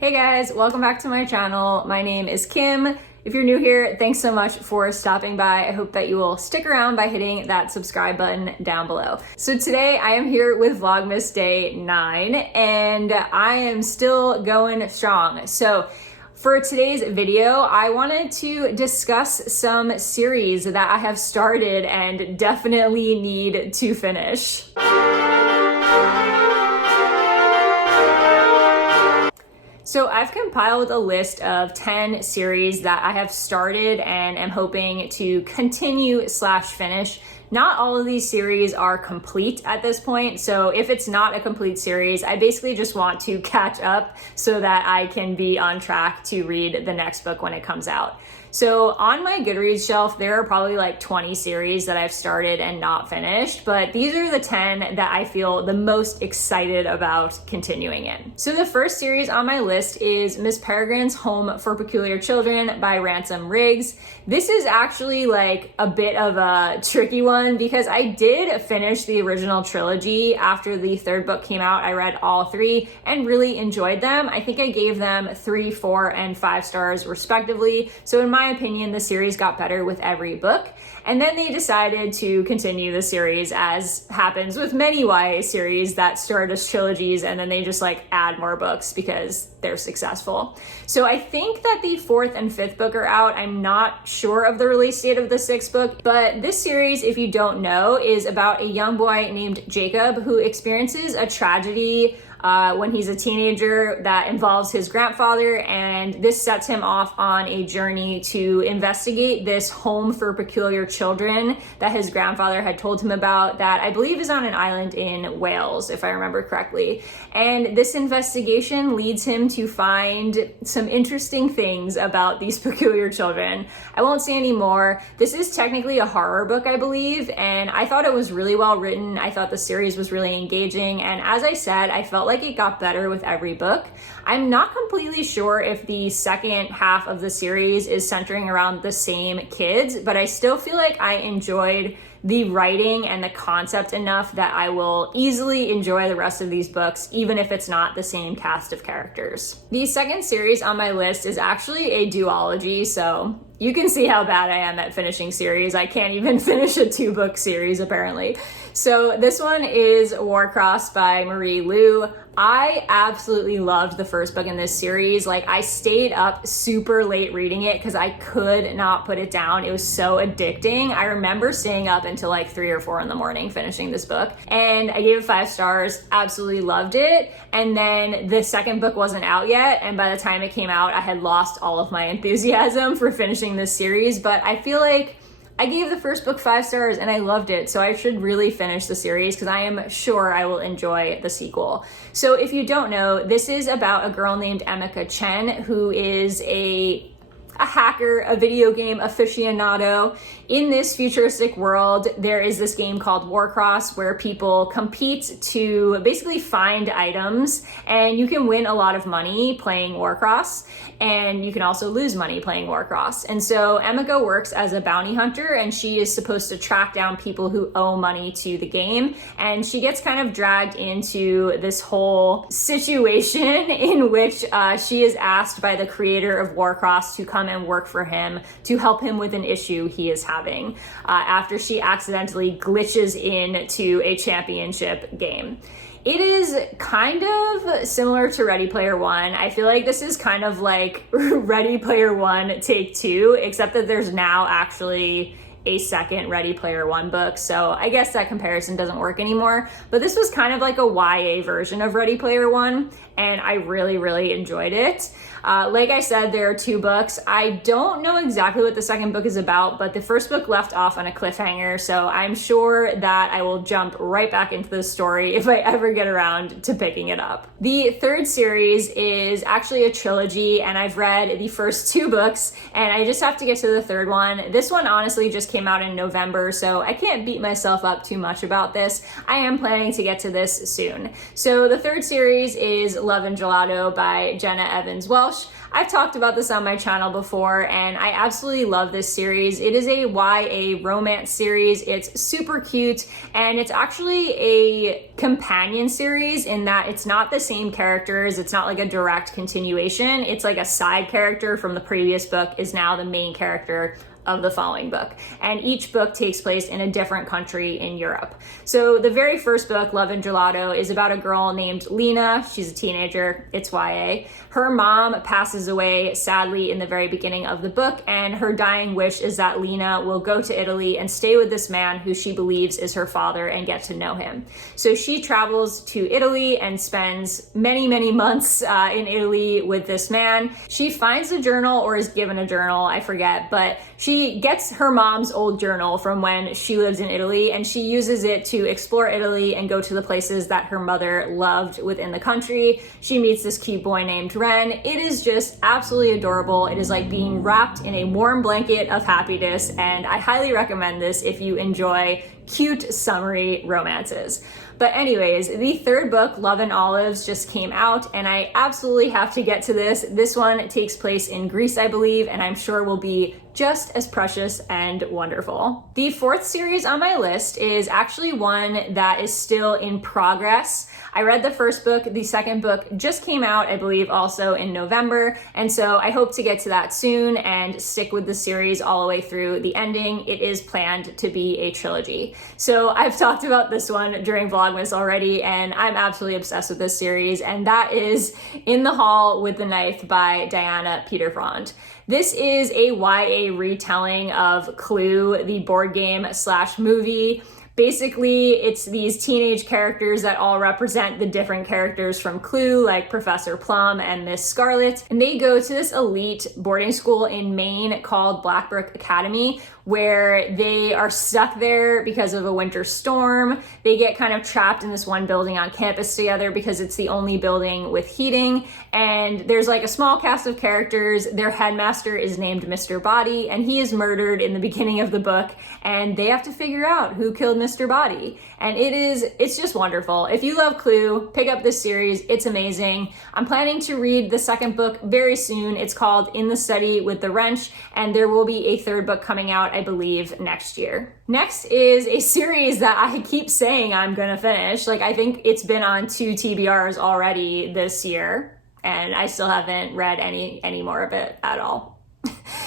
Hey guys, welcome back to my channel. My name is Kim. If you're new here, thanks so much for stopping by. I hope that you will stick around by hitting that subscribe button down below. So today I am here with Vlogmas day 9 and I am still going strong. So for today's video, I wanted to discuss some series that I have started and definitely need to finish. So I've compiled a list of 10 series that I have started and am hoping to continue/finish. Not all of these series are complete at this point, so if it's not a complete series, I basically just want to catch up so that I can be on track to read the next book when it comes out. So on my Goodreads shelf, there are probably like 20 series that I've started and not finished, but these are the 10 that I feel the most excited about continuing in. So the first series on my list is Miss Peregrine's Home for Peculiar Children by Ransom Riggs. This is actually like a bit of a tricky one because I did finish the original trilogy after the third book came out. I read all 3 and really enjoyed them. I think I gave them 3, 4, and 5 stars respectively. So in my opinion, the series got better with every book. And then they decided to continue the series, as happens with many YA series that start as trilogies and then they just like add more books because they're successful. So I think that the 4th and 5th book are out. I'm not sure of the release date of the 6th book, but this series, if you don't know, is about a young boy named Jacob who experiences a tragedy when he's a teenager that involves his grandfather, and this sets him off on a journey to investigate this home for peculiar children that his grandfather had told him about, that I believe is on an island in Wales, if I remember correctly. And this investigation leads him to find some interesting things about these peculiar children. I won't say any more. This is technically a horror book, I believe, and I thought it was really well written. I thought the series was really engaging, and as I said, I felt like it got better with every book. I'm not completely sure if the second half of the series is centering around the same kids, but I still feel like I enjoyed the writing and the concept enough that I will easily enjoy the rest of these books, even if it's not the same cast of characters. The second series on my list is actually a duology, so you can see how bad I am at finishing series. I can't even finish a 2-book series, apparently. So this one is Warcross by Marie Lu. I absolutely loved the first book in this series. Like, I stayed up super late reading it because I could not put it down. It was so addicting. I remember staying up until like 3 or 4 in the morning finishing this book, and I gave it 5 stars, absolutely loved it. And then the second book wasn't out yet, and by the time it came out, I had lost all of my enthusiasm for finishing this series, but I feel like I gave the first book 5 stars and I loved it, so I should really finish the series because I am sure I will enjoy the sequel. So if you don't know, this is about a girl named Emika Chen who is a hacker, a video game aficionado. In this futuristic world, there is this game called Warcross where people compete to basically find items, and you can win a lot of money playing Warcross, and you can also lose money playing Warcross. And so Emika works as a bounty hunter, and she is supposed to track down people who owe money to the game, and she gets kind of dragged into this whole situation in which she is asked by the creator of Warcross to come and work for him to help him with an issue he is having after she accidentally glitches into a championship game. It is kind of similar to Ready Player One. I feel like this is kind of like Ready Player One Take 2, except that there's now actually a second Ready Player One book, so I guess that comparison doesn't work anymore. But this was kind of like a YA version of Ready Player One, and I really enjoyed it. Like I said, there are 2 books. I don't know exactly what the second book is about, but the first book left off on a cliffhanger, so I'm sure that I will jump right back into the story if I ever get around to picking it up. The third series is actually a trilogy, and I've read the first 2 books, and I just have to get to the third one. This one honestly just came out in November, so I can't beat myself up too much about this. I am planning to get to this soon. So the third series is Love and Gelato by Jenna Evans Welsh. I've talked about this on my channel before, and I absolutely love this series. It is a YA romance series. It's super cute, and it's actually a companion series in that it's not the same characters. It's not like a direct continuation. It's like a side character from the previous book is now the main character of the following book. And each book takes place in a different country in Europe. So the very first book, Love and Gelato, is about a girl named Lena. She's a teenager. It's YA. Her mom passes away sadly in the very beginning of the book, and her dying wish is that Lena will go to Italy and stay with this man who she believes is her father and get to know him. So she travels to Italy and spends many, many months in Italy with this man. She finds a journal, or is given a journal, I forget, but she gets her mom's old journal from when she lives in Italy, and she uses it to explore Italy and go to the places that her mother loved within the country. She meets this cute boy named Ren. It is just absolutely adorable. It is like being wrapped in a warm blanket of happiness, and I highly recommend this if you enjoy cute summery romances. But anyways, the third book, Love and Olives, just came out, and I absolutely have to get to this. This one takes place in Greece, I believe, and I'm sure will be just as precious and wonderful. The fourth series on my list is actually one that is still in progress. I read the first book. The second book just came out, I believe, also in November. And so I hope to get to that soon and stick with the series all the way through the ending. It is planned to be a trilogy. So I've talked about this one during Vlogmas already, and I'm absolutely obsessed with this series. And that is In the Hall with the Knife by Diana Peter Frond. This is a YA retelling of Clue, the board game / movie. Basically, it's these teenage characters that all represent the different characters from Clue, like Professor Plum and Miss Scarlet. And they go to this elite boarding school in Maine called Blackbrook Academy, where they are stuck there because of a winter storm. They get kind of trapped in this one building on campus together because it's the only building with heating. And there's like a small cast of characters. Their headmaster is named Mr. Body, and he is murdered in the beginning of the book. And they have to figure out who killed Mr. Body. And it's just wonderful. If you love Clue, pick up this series. It's amazing. I'm planning to read the second book very soon. It's called In the Study with the Wrench, and there will be a third book coming out, I believe, next year. Next is a series that I keep saying I'm gonna finish. Like, I think it's been on 2 TBRs already this year, and I still haven't read any more of it at all.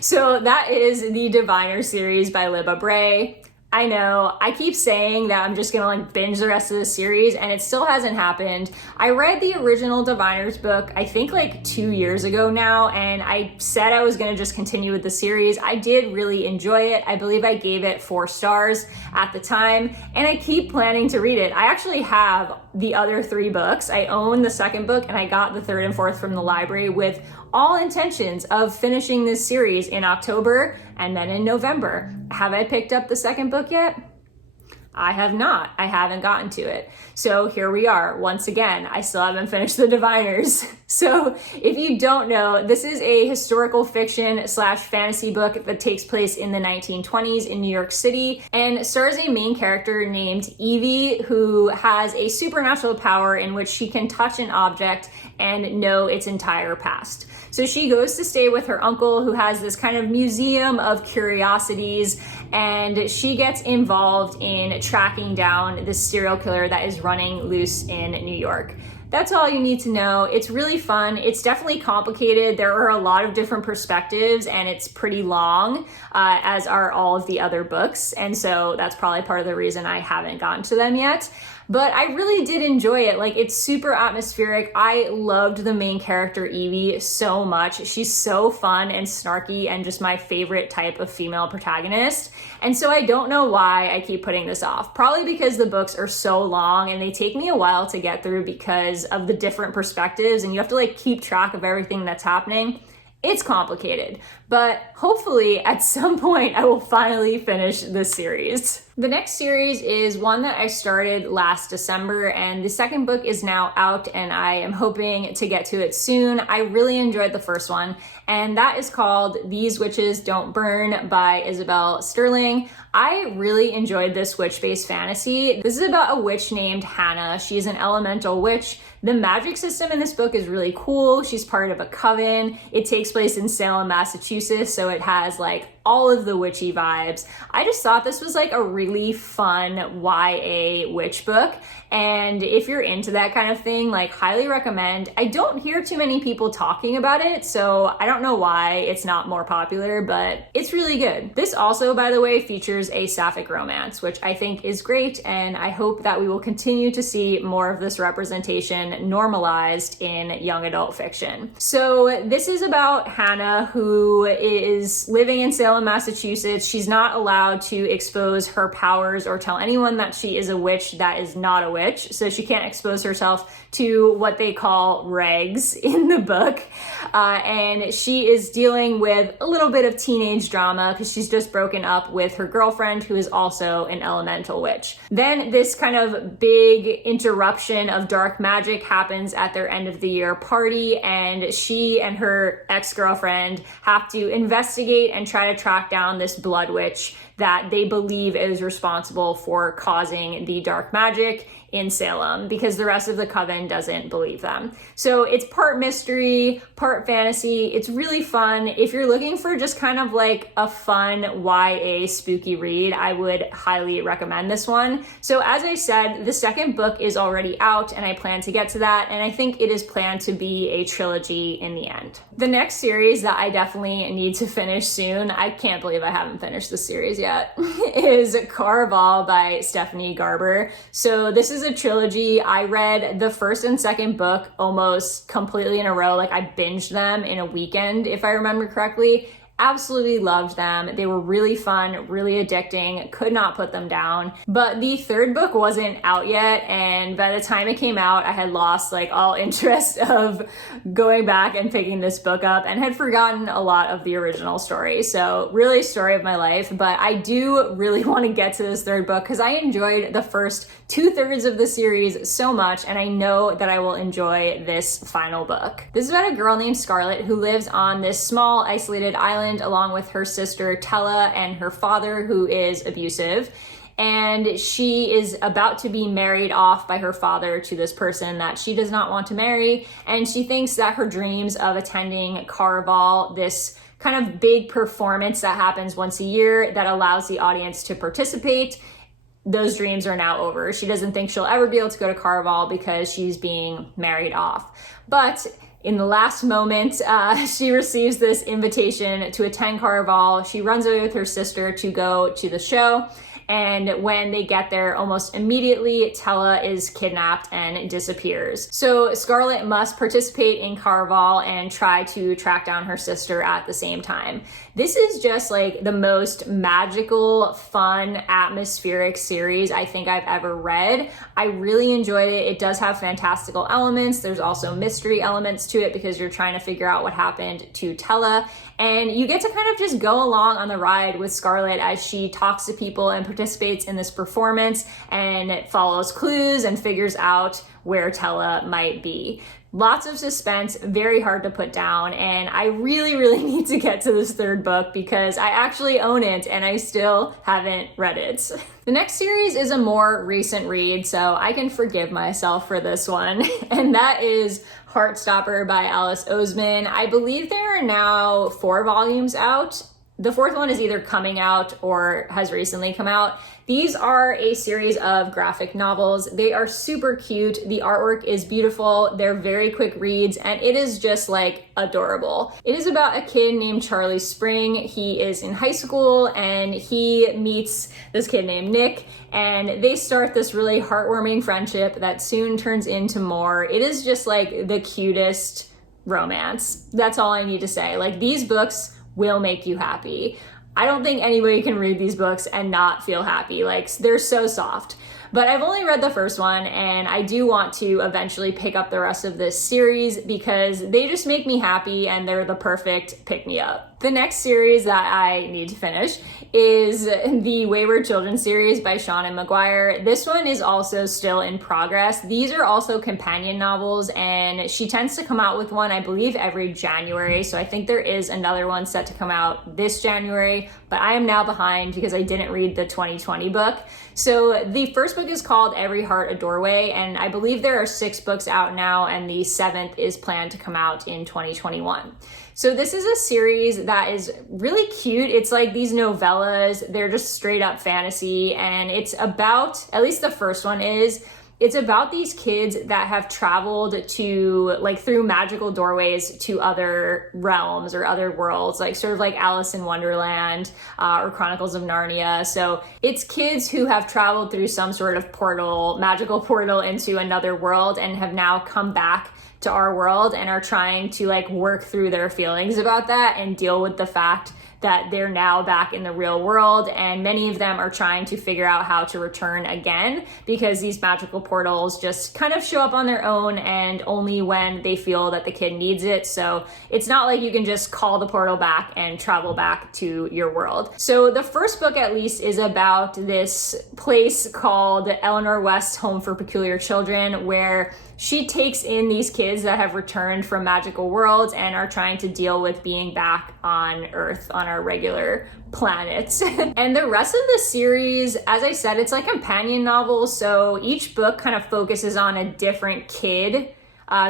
So that is the Diviner series by Libba Bray. I know, I keep saying that I'm just gonna like binge the rest of the series, and it still hasn't happened. I read the original Diviners book, I think like 2 years ago now, and I said I was gonna just continue with the series. I did really enjoy it. I believe I gave it 4 stars at the time, and I keep planning to read it. I actually have the other 3 books. I own the second book, and I got the third and fourth from the library with all intentions of finishing this series in October and then in November. Have I picked up the second book yet? I have not. I haven't gotten to it. So here we are. Once again, I still haven't finished the Diviners. So if you don't know, this is a historical fiction / fantasy book that takes place in the 1920s in New York City and stars a main character named Evie, who has a supernatural power in which she can touch an object and know its entire past. So she goes to stay with her uncle, who has this kind of museum of curiosities, and she gets involved in tracking down this serial killer that is running loose in New York. That's all you need to know. It's really fun. It's definitely complicated. There are a lot of different perspectives, and it's pretty long, as are all of the other books. And so that's probably part of the reason I haven't gotten to them yet. But I really did enjoy it. Like, it's super atmospheric. I loved the main character, Evie, so much. She's so fun and snarky and just my favorite type of female protagonist. And so I don't know why I keep putting this off. Probably because the books are so long and they take me a while to get through because of the different perspectives, and you have to like keep track of everything that's happening. It's complicated, but hopefully at some point I will finally finish this series. The next series is one that I started last December, and the second book is now out, and I am hoping to get to it soon. I really enjoyed the first one, and that is called These Witches Don't Burn by Isabel Sterling. I really enjoyed this witch-based fantasy. This is about a witch named Hannah. She's an elemental witch The magic system in this book is really cool. She's part of a coven. It takes place in Salem, Massachusetts, so it has like all of the witchy vibes. I just thought this was like a really fun YA witch book. And if you're into that kind of thing, like highly recommend. I don't hear too many people talking about it, so I don't know why it's not more popular, but it's really good. This also, by the way, features a sapphic romance, which I think is great. And I hope that we will continue to see more of this representation normalized in young adult fiction. So this is about Hannah, who is living in Salem, Massachusetts. She's not allowed to expose her powers or tell anyone that she is a witch that is not a witch. So she can't expose herself to what they call regs in the book. And she is dealing with a little bit of teenage drama because she's just broken up with her girlfriend, who is also an elemental witch. Then this kind of big interruption of dark magic happens at their end of the year party, and she and her ex-girlfriend have to investigate and try to track down this blood witch that they believe is responsible for causing the dark magic in Salem, because the rest of the coven doesn't believe them. So it's part mystery, part fantasy. It's really fun. If you're looking for just kind of like a fun YA spooky read, I would highly recommend this one. So as I said, the second book is already out and I plan to get to that, and I think it is planned to be a trilogy in the end. The next series that I definitely need to finish soon, I can't believe I haven't finished this series yet, is Carvalh by Stephanie Garber. So this is a trilogy. I read the first and second book almost completely in a row. Like I binged them in a weekend, if I remember correctly. Absolutely loved them. They were really fun, really addicting, could not put them down. But the third book wasn't out yet, and by the time it came out, I had lost like all interest of going back and picking this book up and had forgotten a lot of the original story. So really story of my life, but I do really want to get to this third book because I enjoyed the first 2/3 of the series so much, and I know that I will enjoy this final book. This is about a girl named Scarlett who lives on this small isolated island along with her sister Tella and her father, who is abusive. And she is about to be married off by her father to this person that she does not want to marry. And she thinks that her dreams of attending Carvalh, this kind of big performance that happens once a year that allows the audience to participate, those dreams are now over. She doesn't think she'll ever be able to go to Carvalh because she's being married off. But in the last moment, she receives this invitation to attend Carvalh. She runs away with her sister to go to the show. And when they get there, almost immediately, Tella is kidnapped and disappears. So Scarlett must participate in Carvalh and try to track down her sister at the same time. This is just like the most magical, fun, atmospheric series I think I've ever read. I really enjoyed it. It does have fantastical elements. There's also mystery elements to it because you're trying to figure out what happened to Tella. And you get to kind of just go along on the ride with Scarlett as she talks to people and participates in this performance and follows clues and figures out where Tella might be. Lots of suspense, very hard to put down, and I really, really need to get to this third book because I actually own it and I still haven't read it. The next series is a more recent read, so I can forgive myself for this one, and that is Heartstopper by Alice Oseman. I believe there are now 4 volumes out. The 4th one is either coming out or has recently come out. These are a series of graphic novels. They are super cute. The artwork is beautiful. They're very quick reads, and it is just like adorable. It is about a kid named Charlie Spring. He is in high school and he meets this kid named Nick, and they start this really heartwarming friendship that soon turns into more. It is just like the cutest romance. That's all I need to say. Like, these books will make you happy. I don't think anybody can read these books and not feel happy. Like, they're so soft. But I've only read the first one, and I do want to eventually pick up the rest of this series because they just make me happy and they're the perfect pick-me-up. The next series that I need to finish is the Wayward Children series by Seanan McGuire. This one is also still in progress. These are also companion novels, and she tends to come out with one, I believe, every January. So I think there is another one set to come out this January, but I am now behind because I didn't read the 2020 book. So the first book book is called Every Heart a Doorway, and I believe there are 6 books out now, and the 7th is planned to come out in 2021. So this is a series that is really cute. It's like these novellas, they're just straight up fantasy, and it's about, at least the first one is, it's about these kids that have traveled to, like, through magical doorways to other realms or other worlds, like sort of like Alice in Wonderland or Chronicles of Narnia. So it's kids who have traveled through some sort of portal, magical portal into another world and have now come back to our world and are trying to like work through their feelings about that and deal with the fact that they're now back in the real world, and many of them are trying to figure out how to return again because these magical portals just kind of show up on their own and only when they feel that the kid needs it. So it's not like you can just call the portal back and travel back to your world. So the first book at least is about this place called Eleanor West's Home for Peculiar Children, where she takes in these kids that have returned from magical worlds and are trying to deal with being back on Earth, on our regular planet. And the rest of the series, as I said, it's like companion novels. So each book kind of focuses on a different kid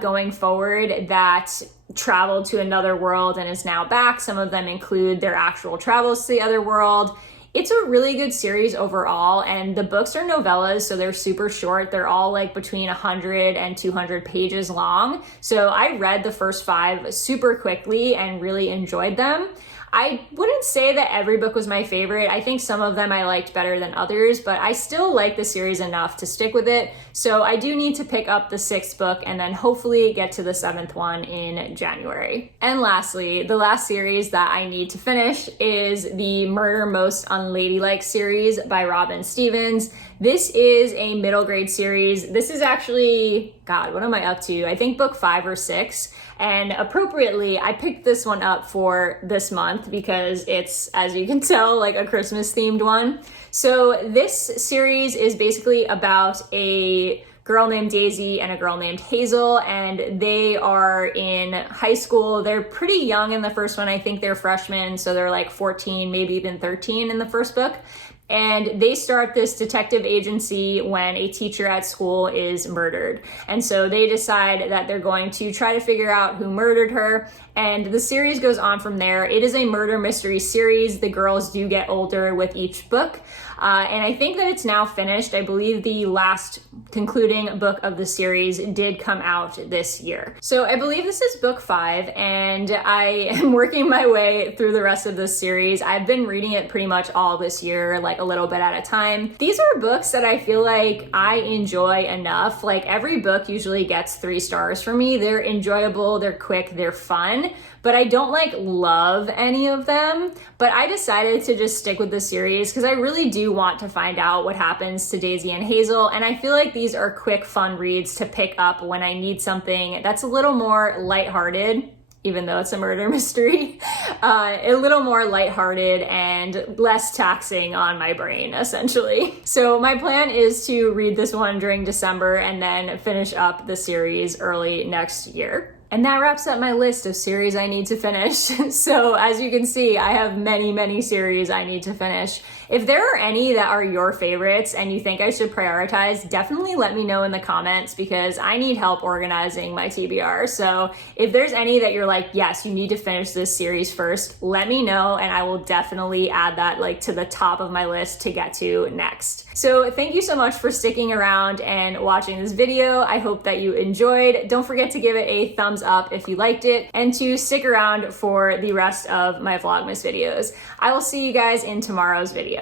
going forward that traveled to another world and is now back. Some of them include their actual travels to the other world. It's a really good series overall, and the books are novellas, so they're super short. They're all like between 100 and 200 pages long. So I read the first 5 super quickly and really enjoyed them. I wouldn't say that every book was my favorite. I think some of them I liked better than others, but I still like the series enough to stick with it. So I do need to pick up the 6th book and then hopefully get to the 7th one in January. And lastly, the last series that I need to finish is the Murder Most Unladylike series by Robin Stevens. This is a middle grade series. This is actually, God, what am I up to? I think book 5 or 6. And appropriately, I picked this one up for this month because it's, as you can tell, like a Christmas themed one. So this series is basically about a girl named Daisy and a girl named Hazel, and they are in high school. They're pretty young in the first one. I think they're freshmen, so they're like 14, maybe even 13 in the first book. And they start this detective agency when a teacher at school is murdered. And so they decide that they're going to try to figure out who murdered her. And the series goes on from there. It is a murder mystery series. The girls do get older with each book. And I think that it's now finished. I believe the last concluding book of the series did come out this year. So I believe this is book 5, and I am working my way through the rest of this series. I've been reading it pretty much all this year, like a little bit at a time. These are books that I feel like I enjoy enough. Like every book usually gets 3 stars for me. They're enjoyable, they're quick, they're fun. But I don't like love any of them. But I decided to just stick with the series because I really do want to find out what happens to Daisy and Hazel. And I feel like these are quick, fun reads to pick up when I need something that's a little more lighthearted, even though it's a murder mystery, a little more lighthearted and less taxing on my brain, essentially. So my plan is to read this one during December and then finish up the series early next year. And that wraps up my list of series I need to finish. So as you can see, I have many, many series I need to finish. If there are any that are your favorites and you think I should prioritize, definitely let me know in the comments because I need help organizing my TBR. So if there's any that you're like, yes, you need to finish this series first, let me know and I will definitely add that like to the top of my list to get to next. So thank you so much for sticking around and watching this video. I hope that you enjoyed. Don't forget to give it a thumbs up if you liked it and to stick around for the rest of my Vlogmas videos. I will see you guys in tomorrow's video.